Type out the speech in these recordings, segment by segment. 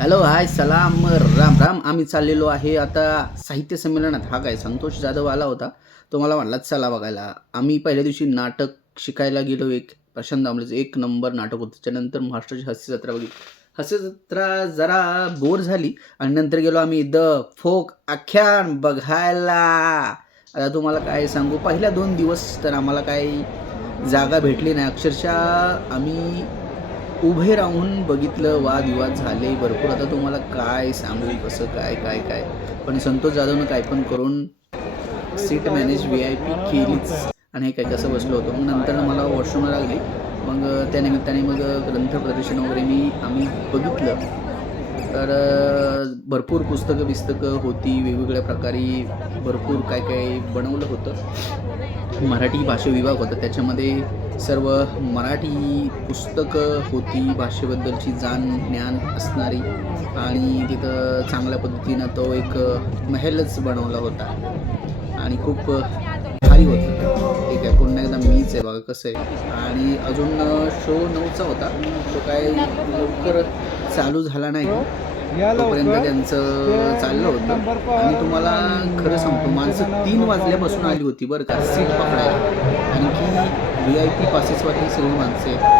Hello hi सलाम राम राम आम्ही चाललेलो आहे आता साहित्य संमेलनात. हा काय संतोष जाधव आला होता. तो मला म्हटला चला बघायला. आम्ही पहिल्या दिवशी नाटक शिकायला गेलो एक. प्रशांत दामलेचं एक नंबर नाटक होतं. त्याच्यानंतर महाराष्ट्राची हास्य जत्रा बघितली. हास्यजत्रा जरा बोर झाली आणि नंतर गेलो आम्ही द फोक आख्यान बघायला. आता तुम्हाला काय सांगू? पहिल्या दोन दिवस तर आम्हाला काही जागा भेटली नाही. अक्षरशः आम्ही उभे राहून बघितलं वादविवाद झाले भरपूर. आता तुम्हाला काय सांगू कसं काय काय काय? पण संतोष जाधवनं काय पण करून seat manage V I P केलीच. आणि हे काय कसं बसलो होतो? मग नंतर मला वॉशरूमला लागली. मग त्यानिमित्ताने मग ग्रंथ प्रदर्शन वगैरे मी आम्ही बघितलं. तर भरपूर पुस्तकं बिस्तकं होती वेगवेगळ्या प्रकारे भरपूर काय काय बनवलं होतं. मराठी भाषा विभाग होता. त्याच्यामध्ये सर्व मराठी पुस्तकं होती भाषेबद्दलची जाण ज्ञान असणारी. आणि तिथं चांगल्या पद्धतीनं तो एक महलच बनवला होता. आणि खूप भारी होतं ठीक आहे पुन्हा एकदा मीच आहे बघा कसं आहे. आणि अजून शो नऊचा होता. तो काय लवकर चालू झाला नाही. तोपर्यंत त्यांचं चाललं होतं. आणि तुम्हाला खरं सांगतो माणसं तीन वाजल्यापासून आली होती बरं का सीट पकडायला. आणखी व्ही आय पी पासेसवाली सगळी माणसं.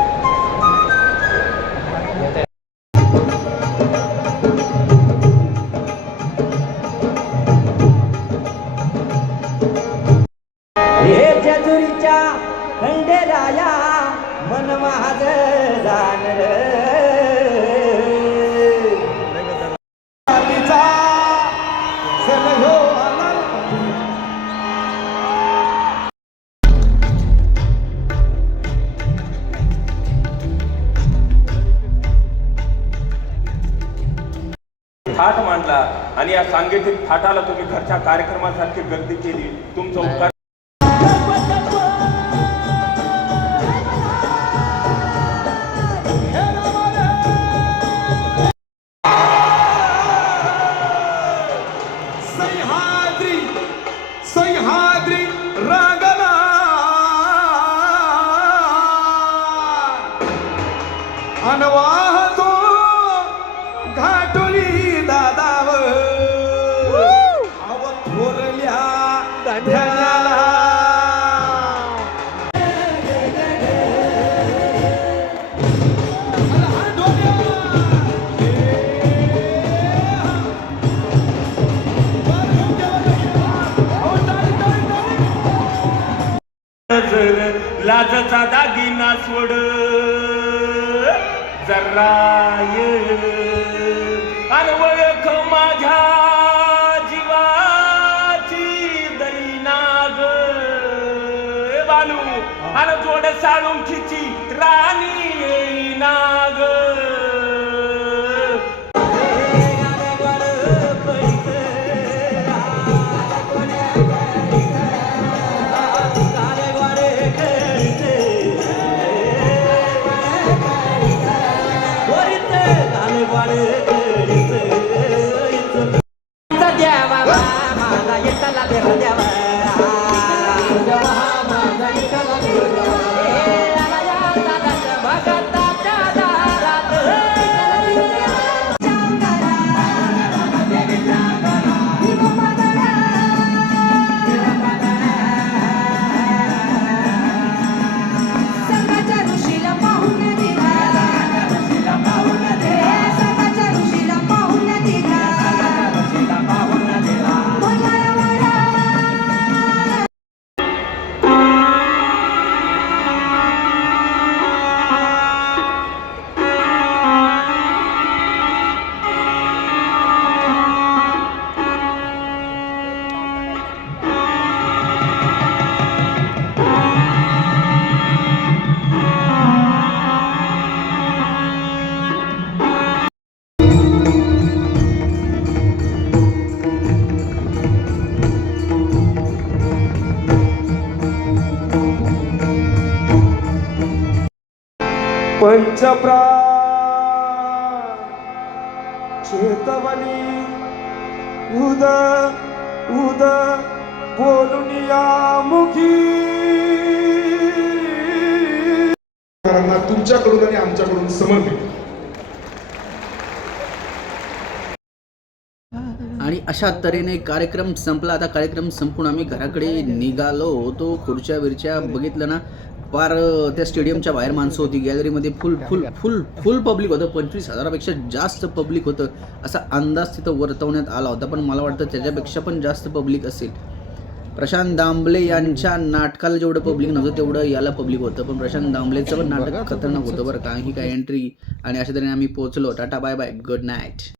थाट मांडला आणि या सांगीतिक थाटाला तुम्ही घरच्या कार्यक्रमासारखी गर्दी केली. तुमचं उपकार सह्याद्री लाजचा दागिना सोड. जरा ए बालू अरे जोड साळून खिची राणी येईना ग पंचप्राण चेतवली उद उद बोलून या मुखी तुमच्याकडून आणि आमच्याकडून समर्पित. आणि अशा तऱ्हेने कार्यक्रम संपला. आता कार्यक्रम संपून आम्ही घराकडे निघालो होतो. खुर्च्या विरच्या बघितलं ना पार त्या स्टेडियमच्या बाहेर माणसं होती. गॅलरीमध्ये फुल फुल फुल फुल पब्लिक होतं. पंचवीस हजारापेक्षा जास्त पब्लिक होतं. असा अंदाज तिथं वर्तवण्यात आला होता. पण मला वाटतं त्याच्यापेक्षा पण जास्त पब्लिक असेल. प्रशांत दामले यांच्या नाटकाला जेवढं पब्लिक नव्हतं तेवढं याला पब्लिक होतं. पण प्रशांत दामलेचं पण नाटक खतरनाक होतं बरं का. ही काय एंट्री आणि अशा तऱ्हेने आम्ही पोहोचलो. Tata bye bye good night